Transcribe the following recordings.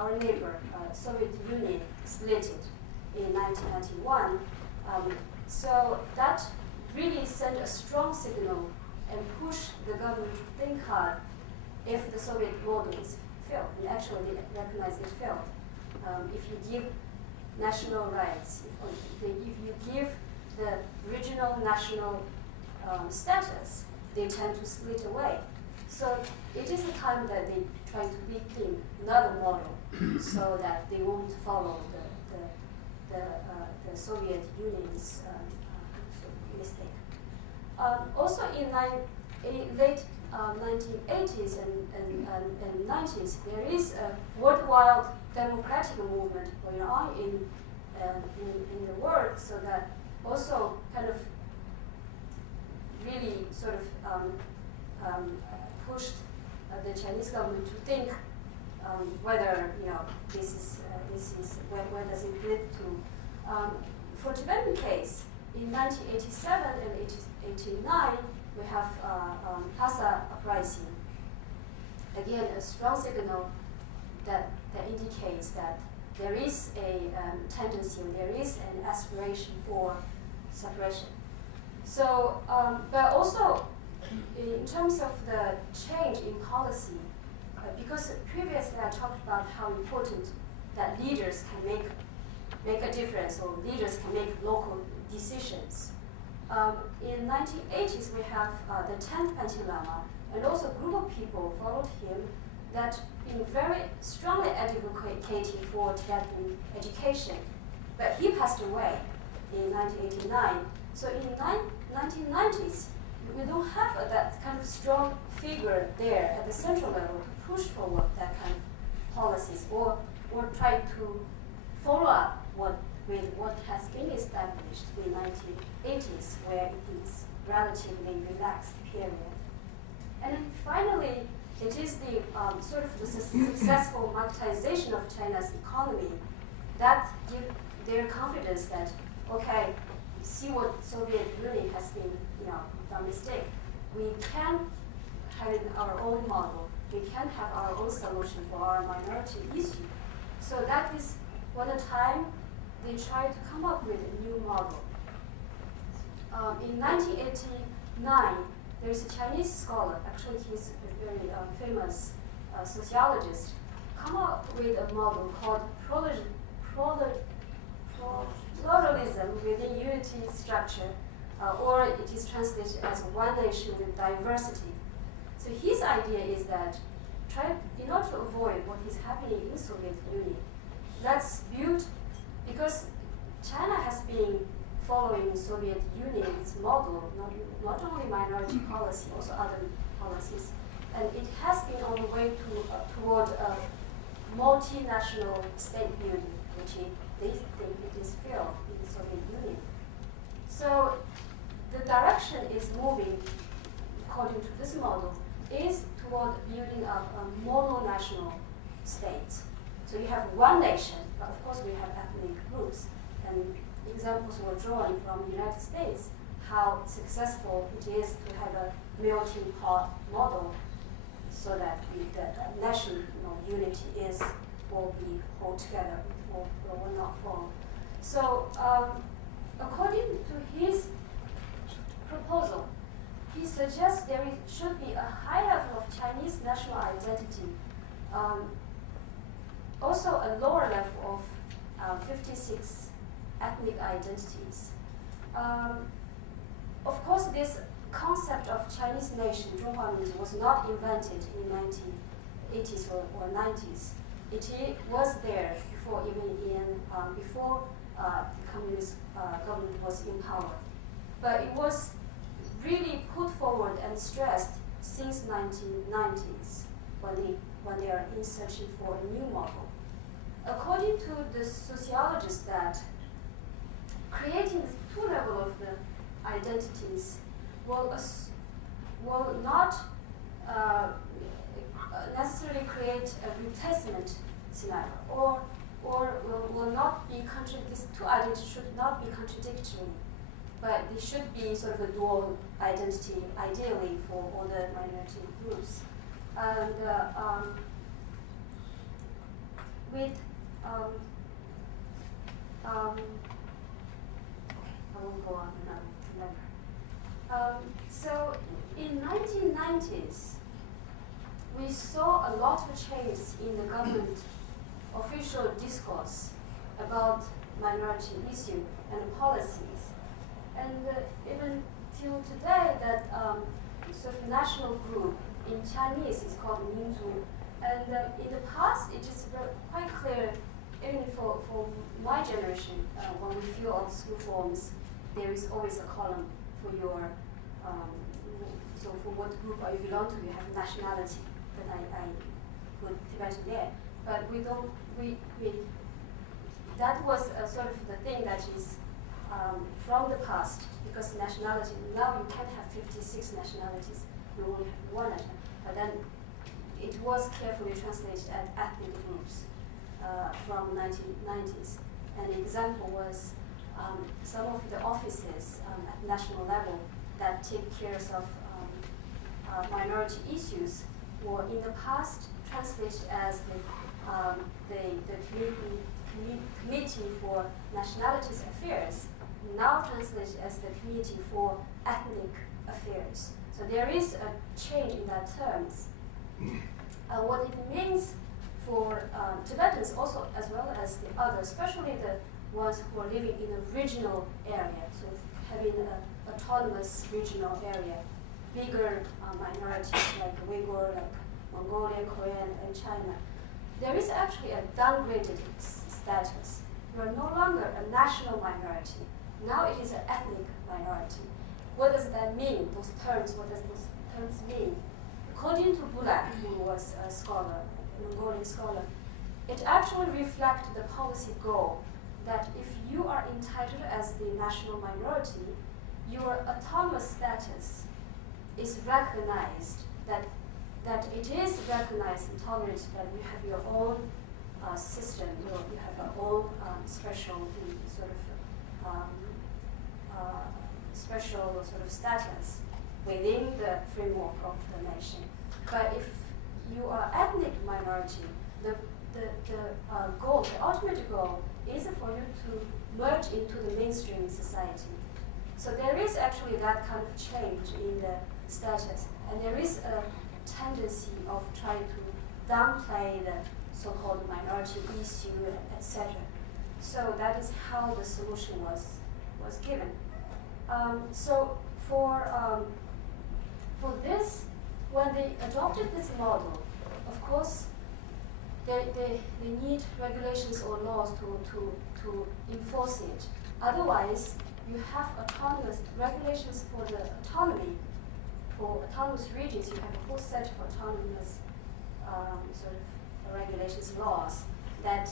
our neighbor, Soviet Union, split it in 1991. So that really sent a strong signal and pushed the government to think hard if the Soviet model is failed. And actually, they recognize it failed. If you give national rights, if you give the regional national status, they tend to split away. So it is a time that they try to rethink another model so that they won't follow the Soviet Union's mistake. Also in late 1980s and 90s, there is a worldwide democratic movement going on in the world, so that also kind of really sort of pushed the Chinese government to think whether this is where does it lead to. For Tibetan case, in 1987 and 89, we have Lhasa uprising. Again, a strong signal that indicates that there is a tendency, there is an aspiration for separation. So, but also in terms of the change in policy, because previously I talked about how important that leaders can make a difference, or leaders can make local decisions. In 1980s, we have the 10th Panchen Lama, and also a group of people followed him that been very strongly advocating for Tibetan education. But he passed away in 1989. So in 1990s, we don't have that kind of strong figure there at the central level to push forward that kind of policies, or try to follow up with what has been established in the 1980s, where it is relatively relaxed period. And then finally, it is the sort of the successful marketization of China's economy that give their confidence that, okay, see what Soviet Union has been, a mistake. We can have our own model. We can have our own solution for our minority issue. So that is one time they tried to come up with a new model. In 1989, there is a Chinese scholar, actually he's a very famous sociologist, come up with a model called pluralism within unity structure, or it is translated as one nation with diversity. So his idea is that in order to avoid what is happening in Soviet Union, let's build, because China has been following Soviet Union's model, not only minority policy, also other policies, and it has been on the way toward a multinational state building, which they think it is failed in the Soviet Union. So the direction is moving, according to this model, is toward building up a mononational state. So you have one nation, but of course we have ethnic groups, and examples were drawn from the United States, how successful it is to have a melting pot model, so that the national unity will be hold together, will not fall. So according to his proposal, he suggests there should be a high level of Chinese national identity, also a lower level of 56 ethnic identities. Of course, this concept of Chinese nation, 中华民族, was not invented in 1980s or 90s. It was there before, before the communist government was in power. But it was really put forward and stressed since 1990s when they are in searching for a new model. According to the sociologist, that creating two levels of the identities will not necessarily create a replacement scenario, or will not be these two identities should not be contradictory, but they should be sort of a dual identity, ideally for all the minority groups. And with okay, I won't go on and remember. So in 1990s, we saw a lot of changes in the government official discourse about minority issue and policies. And even till today, that sort of national group in Chinese is called Minzu. And in the past, it is quite clear, even for my generation, when we fill out school forms, there is always a column for your, so for what group are you belong to, you have nationality. But I put Tibetan there. But we don't, that was sort of the thing that is from the past, because nationality, now you can't have 56 nationalities, you only have one nationality. But then it was carefully translated as ethnic groups from 1990s. An example was some of the offices at national level that take care of minority issues were in the past translated as the Committee for Nationalities Affairs, now translated as the Committee for Ethnic Affairs. So there is a change in that terms. What it means for Tibetans also, as well as the others, especially the ones who are living in a regional area, so having an autonomous regional area, bigger minorities like Uyghur, like Mongolia, Korean, and China. There is actually a downgraded status. You are no longer a national minority. Now it is an ethnic minority. What does that mean, those terms? What does those terms mean? According to Bulak, who was a scholar, a Mongolian scholar, it actually reflects the policy goal that if you are entitled as the national minority, your autonomous status is recognized, that it is recognized and tolerated that you have your own system, you have your own special sort of status within the framework of the nation. But if you are ethnic minority, the goal, the ultimate goal, is for you to merge into the mainstream society. So there is actually that kind of change in the status, and there is a tendency of trying to downplay the so-called minority issue, etc. So that is how the solution was given. So for this, when they adopted this model, of course, they need regulations or laws to enforce it. Otherwise, you have autonomous regulations for the autonomy. For autonomous regions, you have a whole set of autonomous sort of regulations, laws that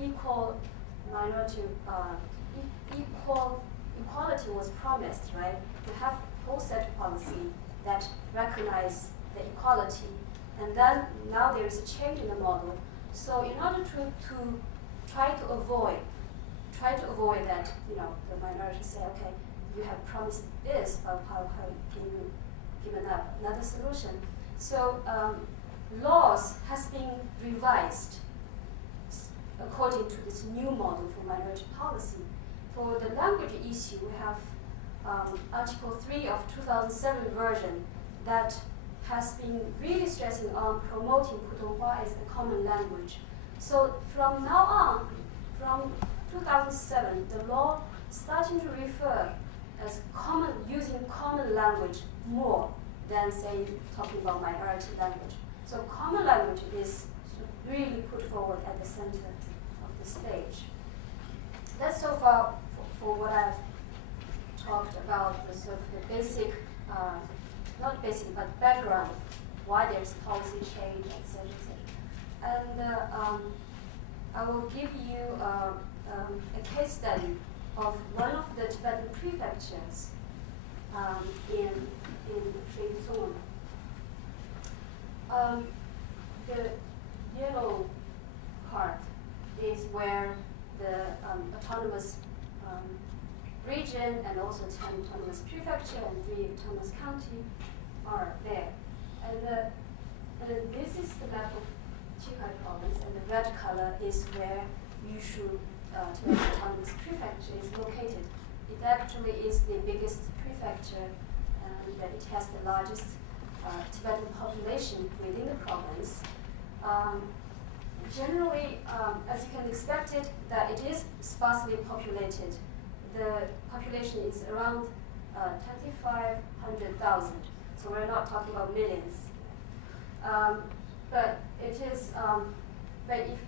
equal minority equality was promised, right? You have a whole set of policy that recognize the equality, and then now there is a change in the model. So in order to try to avoid that, the minority say, okay, you have promised this, but how can you give another solution? So laws has been revised according to this new model for minority policy. For the language issue, we have Article 3 of 2007 version that has been really stressing on promoting Putonghua as a common language. So from now on, from 2007, the law starting to refer as using common language more than, say, talking about minority language. So common language is really put forward at the center of the stage. That's so far for what I've talked about, the sort of the basic, not basic, but background, why there's policy change, etc., etc. And I will give you a case study of one of the Tibetan prefectures in Shinzong. The yellow part is where the autonomous region and also 10 autonomous prefecture and 3 autonomous county are there. And And then this is the map of Qinghai province, and the red color is where Yushu Tibetan Autonomous Prefecture is located. It actually is the biggest prefecture, and it has the largest Tibetan population within the province. Generally, as you can expect it, that it is sparsely populated. The population is around 2,500,000, so we're not talking about millions. But it is, but if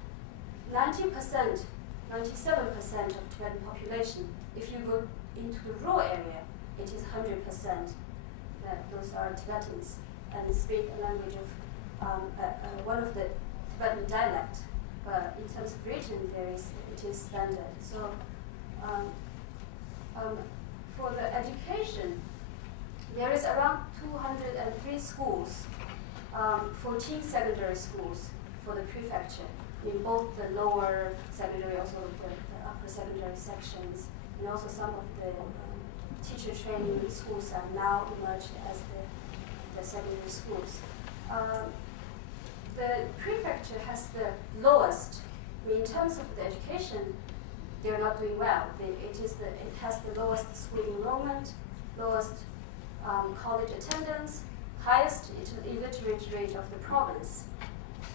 90%, 97% of Tibetan population, if you go into the rural area, it is 100% that those are Tibetans and speak a language of one of the Tibetan dialect. But in terms of written, it is standard. So for the education, there is around 203 schools, 14 secondary schools for the prefecture, in both the lower secondary, also the upper secondary sections, and also some of the teacher training schools are now emerged as the secondary schools. The prefecture has the lowest, in terms of the education, they're not doing well. It has the lowest school enrollment, lowest college attendance, highest illiterate rate of the province.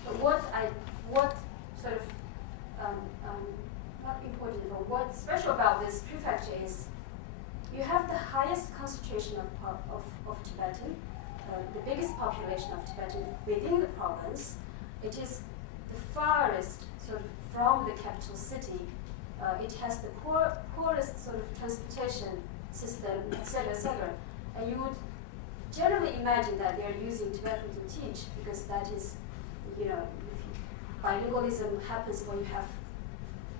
But what sort of not important, but what's special about this prefecture is you have the highest concentration of Tibetan, the biggest population of Tibetan within the province. It is the farthest sort of from the capital city. It has the poorest sort of transportation system, etc., etc. And you would generally imagine that they are using Tibetan to teach, because that is, bilingualism happens when you have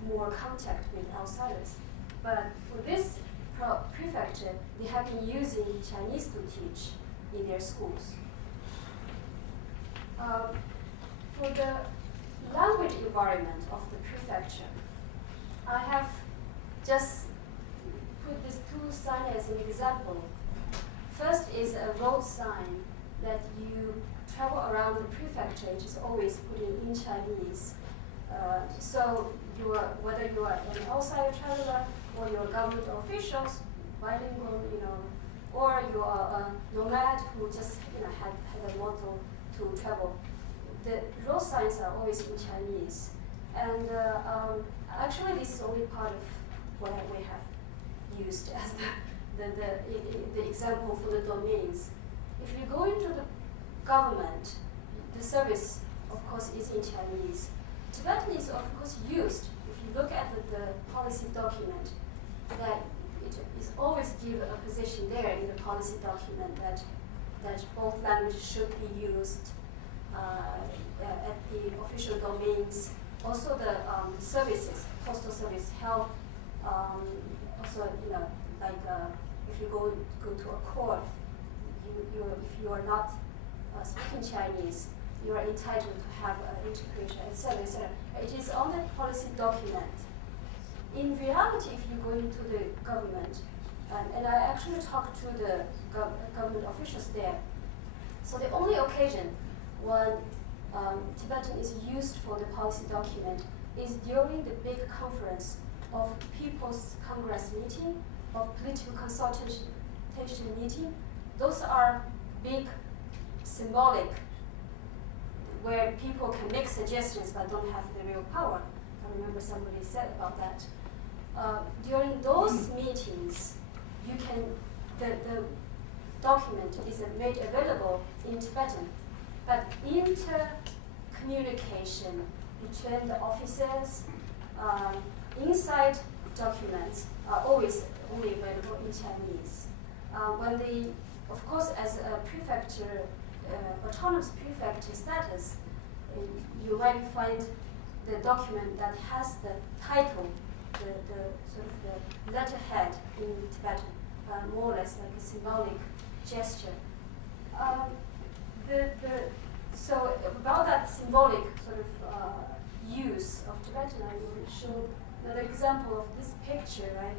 more contact with outsiders. But for this prefecture, they have been using Chinese to teach in their schools. For the language environment of the prefecture, I have just put these two signs as an example. First is a road sign that you travel around the prefecture, it is always put in Chinese. So whether you are an outsider traveler or you're government officials, bilingual, or you are a nomad who just had a motto to travel, the road signs are always in Chinese. And actually, this is only part of what we have used as the example for the domains. If you go into the government, the service, of course, is in Chinese. Tibetan is, of course, used. If you look at the policy document, that it is always give a position there in the policy document that both languages should be used at the official domains. Also, the services, postal service, health. Also, if you go to a court, if you are not speaking Chinese, you are entitled to have integration, etc., etc. It is on the policy document. In reality, if you go into the government, and I actually talked to the government officials there, so the only occasion when Tibetan is used for the policy document is during the big conference of People's Congress meeting, of political consultation meeting. Those are big, symbolic, where people can make suggestions but don't have the real power. I remember somebody said about that. During those meetings, the document is made available in Tibetan, but intercommunication between the officers, inside documents are always only available in Chinese. Of course, as a prefecture, autonomous prefecture status, you might find the document that has the title, the sort of the letterhead in Tibetan, more or less like a symbolic gesture. So about that symbolic sort of use of Tibetan, I will show another example of this picture, right?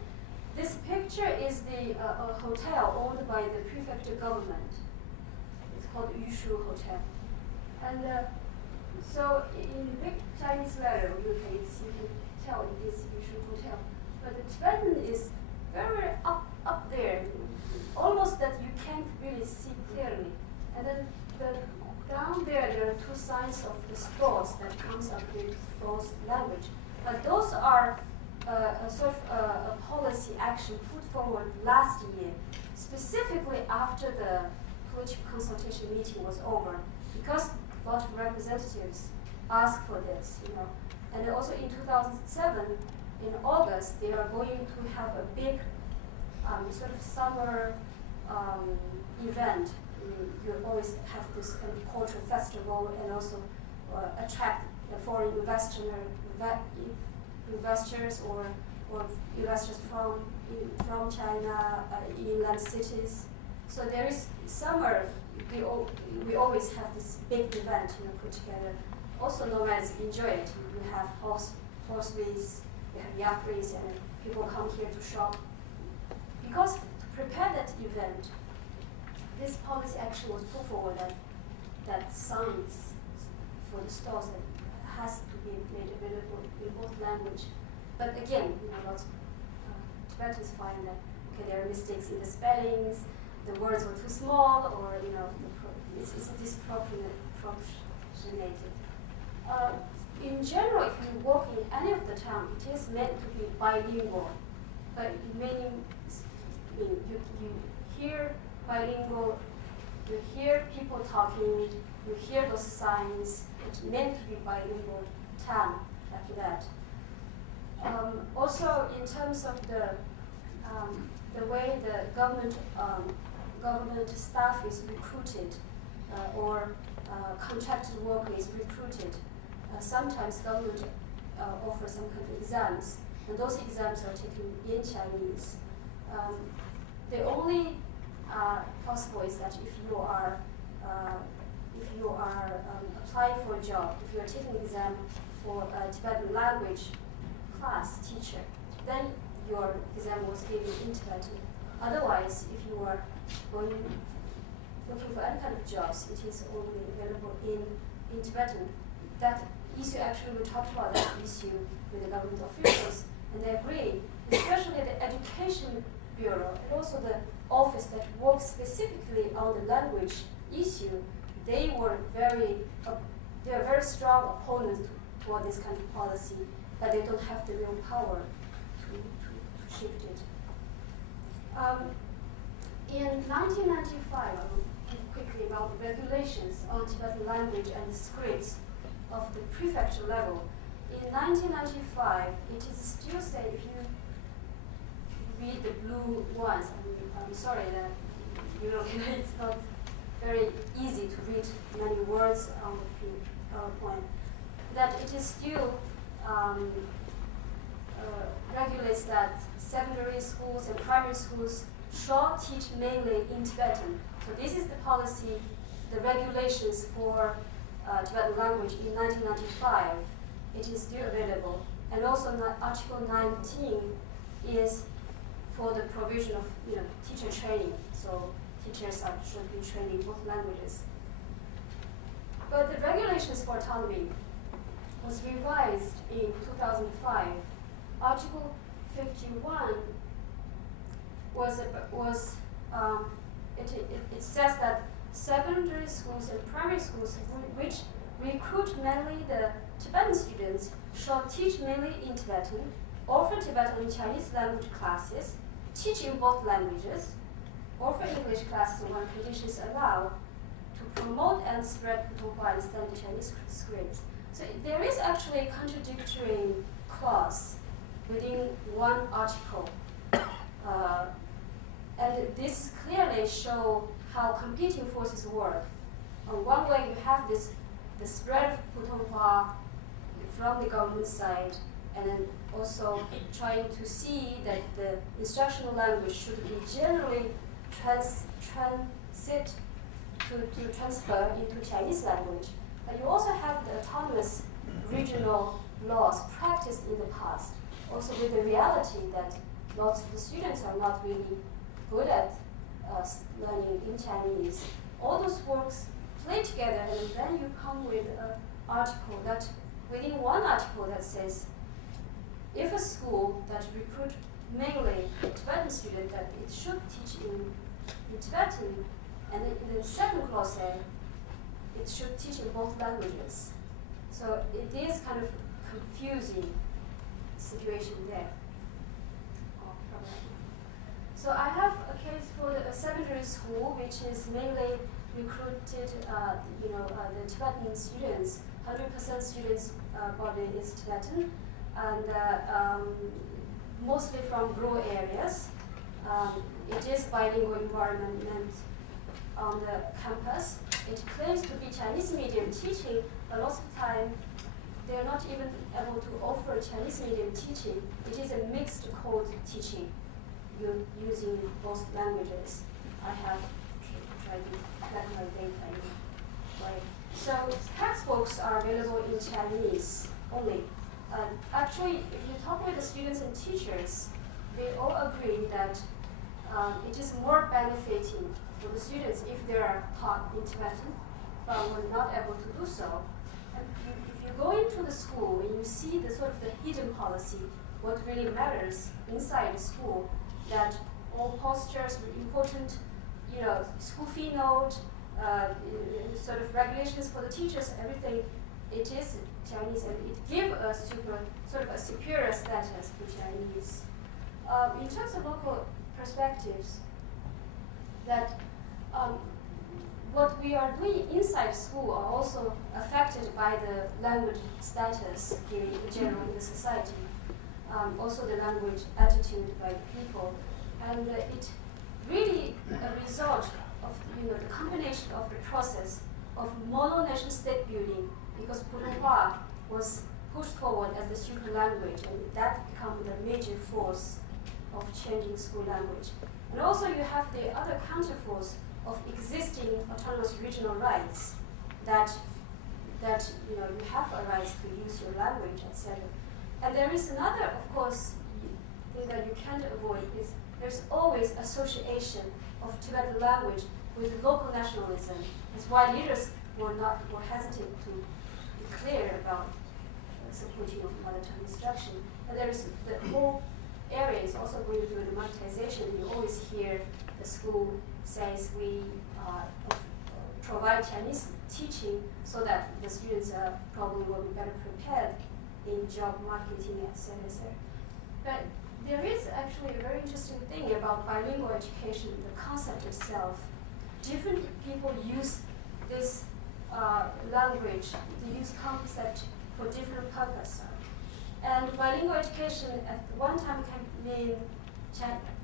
This picture is a hotel owned by the prefecture government. It's called Yushu Hotel. And so in big Chinese letter, you can tell in this visual hotel. But the Tibetan is very up there, almost that you can't really see clearly. And then down there are two signs of the stores that comes up with both language. But those are a sort of a policy action put forward last year, specifically after the political consultation meeting was over, because a lot of representatives asked for this, And also in 2007, in August, they are going to have a big sort of summer event. You always have this kind of cultural festival and also attract foreign investors or investors from China, inland cities. So there is summer. We always have this big event put together. Also, nomads enjoy it. You have horse race, you have yak race, and people come here to shop. Because to prepare that event, this policy action was put forward that signs for the stores that has to be made available in both language. But again, lots of Tibetans find that there are mistakes in the spellings, the words were too small, or it's disproportionated. In general, if you walk in any of the town, it is meant to be bilingual, but meaning you hear bilingual, you hear people talking, you hear those signs. It's meant to be bilingual town, like that. Also, in terms of the way the government staff is recruited or contracted worker is recruited, sometimes government offers some kind of exams, and those exams are taken in Chinese. The only possible is that if you are applying for a job, if you are taking an exam for a Tibetan language class teacher, then your exam was given in Tibetan. Otherwise, if you are looking for any kind of jobs, it is only available in Tibetan. That issue, actually, we talked about that issue with the government officials, and they agree, especially the Education Bureau and also the office that works specifically on the language issue. They were very strong opponents toward this kind of policy, but they don't have the real power to shift it. In 1995, I will speak quickly about the regulations on Tibetan language and the scripts of the prefecture level. In 1995, it is still said, if you read the blue ones, I'm sorry that it's not very easy to read many words on the PowerPoint, that it is still regulates that secondary schools and primary schools shall teach mainly in Tibetan. So this is the policy, the regulations for Tibetan language in 1995. It is still available. And also Article 19 is for the provision of teacher training. So teachers should be trained in both languages. But the regulations for autonomy was revised in 2005. Article 51 it says that secondary schools and primary schools which recruit mainly the Tibetan students shall teach mainly in Tibetan, offer Tibetan and Chinese language classes, teach in both languages, offer English classes when conditions allow, to promote and spread Putonghua and standard Chinese scripts. So there is actually a contradictory clause within one article. And this clearly shows how competing forces work. On one way, you have the spread of Putonghua from the government side, and then also trying to see that the instructional language should be generally transfer into Chinese language. But you also have the autonomous regional laws practiced in the past, also with the reality that lots of the students are not really good at learning in Chinese. All those works play together, and then you come with an article that, within one article that says, if a school that recruit mainly Tibetan students, that it should teach in Tibetan, and in the second clause say it should teach in both languages. So it is kind of confusing situation there. So I have a case for a secondary school which is mainly recruited, the Tibetan students. 100% students body is Tibetan, and mostly from rural areas. It is bilingual environment on the campus. It claims to be Chinese medium teaching, but lots of time they're not even able to offer Chinese medium teaching. It is a mixed code teaching, using both languages. I have tried to collect my data in way. So textbooks are available in Chinese only. Actually, if you talk with the students and teachers, they all agree that it is more benefiting for the students if they are taught in Tibetan, but we're not able to do so. And if you go into the school and you see the sort of the hidden policy, what really matters inside the school, that all postures, important, school fee note, sort of regulations for the teachers, everything, it is Chinese, and it gives a sort of a superior status to Chinese. In terms of local perspectives, that what we are doing inside school are also affected by the language status in general in the society, also the language attitude by people, and it really a result of the combination of the process of mono-nation state building, because Putonghua was pushed forward as the super language, and that became the major force of changing school language. And also you have the other counterforce of existing autonomous regional rights, that you have a right to use your language, etc. And there is another, of course, thing that you can't avoid is there's always association of Tibetan language with local nationalism. That's why leaders were hesitant to be clear about supporting of mother tongue instruction. And there is the whole area is also going through the monetization. You always hear the school says we provide Chinese teaching so that the students probably will be better prepared in job marketing, etc., etc. But there is actually a very interesting thing about bilingual education, the concept itself. Different people use this language, they use concept for different purposes. And bilingual education at one time can mean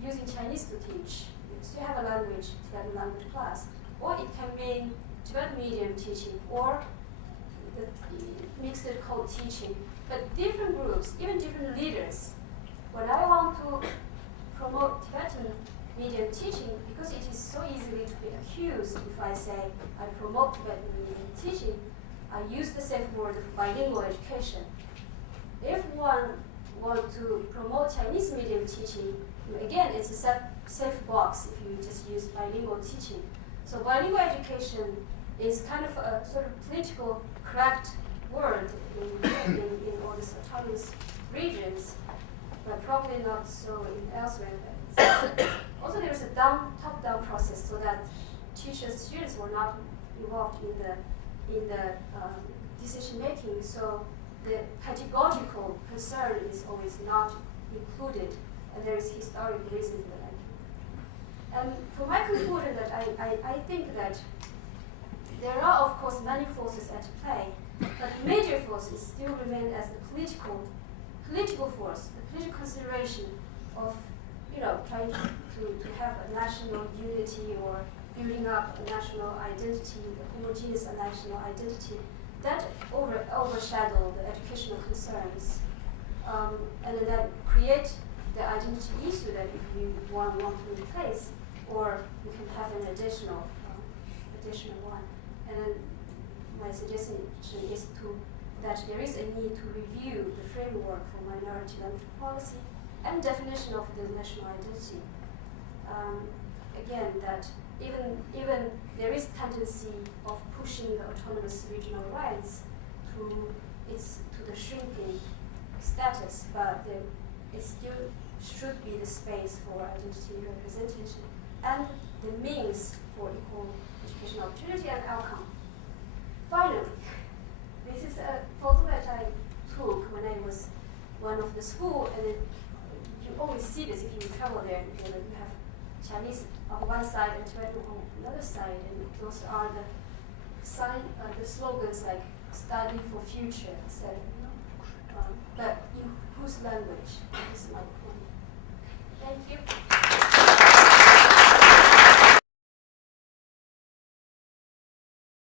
using Chinese to teach. You still have a language, Tibetan language class. Or it can mean Tibetan medium teaching or the mixed code teaching. But different groups, even different leaders, when I want to promote Tibetan medium teaching, because it is so easily to be accused if I say I promote Tibetan medium teaching, I use the safe word of bilingual education. If one wants to promote Chinese medium teaching, again, it's a safe box if you just use bilingual teaching. So bilingual education is kind of a sort of political correct word in all these autonomous regions, but probably not so in elsewhere. Also, there's a top-down process so that teachers, students were not involved in the decision making. So the pedagogical concern is always not included, and there is historic reason for that. And for my conclusion, that I think that there are, of course, many forces at play, but major forces still remain as the political force, the political consideration of trying to have a national unity or building up a national identity, a homogeneous national identity, that overshadow the educational concerns, and that create the identity issue that if you want to replace, or you can have an additional one. And then my suggestion is that there is a need to review the framework for minority language policy and definition of the national identity. Again, that even there is tendency of pushing the autonomous regional rights to the shrinking status, but it still should be the space for identity representation and the means for equal educational opportunity and outcome. Finally, this is a photo that I took when I was one of the school, and you always see this if you travel there. You have Chinese on one side and Tibetan on another side, and those are the slogans like "Study for Future," etc. But in whose language? This is my point. Thank you.